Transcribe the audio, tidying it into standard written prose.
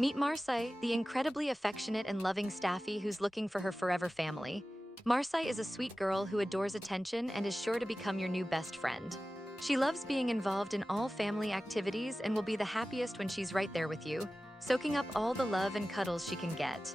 Meet Marci, the incredibly affectionate and loving Staffy who's looking for her forever family. Marci is a sweet girl who adores attention and is sure to become your new best friend. She loves being involved in all family activities and will be the happiest when she's right there with you, soaking up all the love and cuddles she can get.